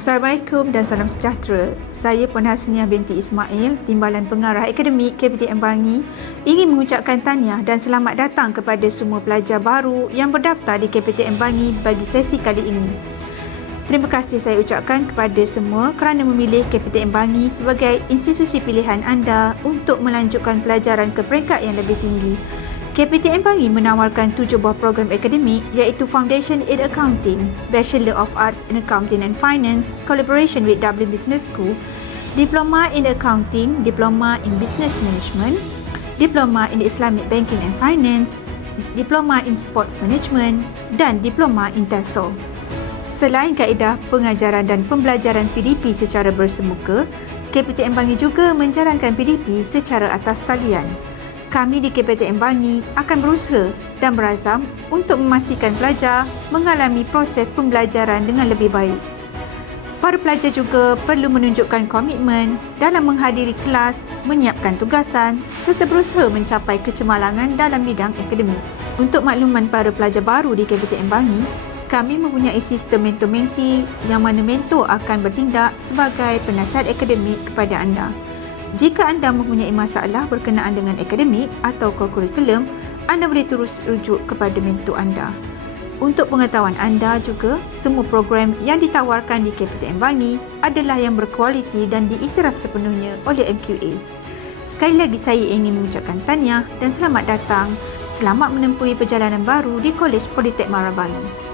Assalamualaikum dan salam sejahtera. Saya Puan Hasniah binti Ismail, Timbalan Pengarah Akademik KPTM Bangi, ingin mengucapkan tahniah dan selamat datang kepada semua pelajar baru yang berdaftar di KPTM Bangi bagi sesi kali ini. Terima kasih saya ucapkan kepada semua kerana memilih KPTM Bangi sebagai institusi pilihan anda untuk melanjutkan pelajaran ke peringkat yang lebih tinggi. KPTM Bangi menawarkan tujuh buah program akademik iaitu Foundation in Accounting, Bachelor of Arts in Accounting and Finance, Collaboration with Dublin Business School, Diploma in Accounting, Diploma in Business Management, Diploma in Islamic Banking and Finance, Diploma in Sports Management dan Diploma in TESOL. Selain kaedah pengajaran dan pembelajaran PDP secara bersemuka, KPTM Bangi juga menjalankan PDP secara atas talian. Kami di KPTM Bangi akan berusaha dan berazam untuk memastikan pelajar mengalami proses pembelajaran dengan lebih baik. Para pelajar juga perlu menunjukkan komitmen dalam menghadiri kelas, menyiapkan tugasan serta berusaha mencapai kecemerlangan dalam bidang akademik. Untuk makluman para pelajar baru di KPTM Bangi, kami mempunyai sistem mentor-menti yang mana mentor akan bertindak sebagai penasihat akademik kepada anda. Jika anda mempunyai masalah berkenaan dengan akademik atau kurikulum, anda boleh terus rujuk kepada mentor anda. Untuk pengetahuan anda juga, semua program yang ditawarkan di KPTM Bangi adalah yang berkualiti dan diiktiraf sepenuhnya oleh MQA. Sekali lagi saya ingin mengucapkan tahniah dan selamat datang. Selamat menempuhi perjalanan baru di Kolej Politek Marabangi.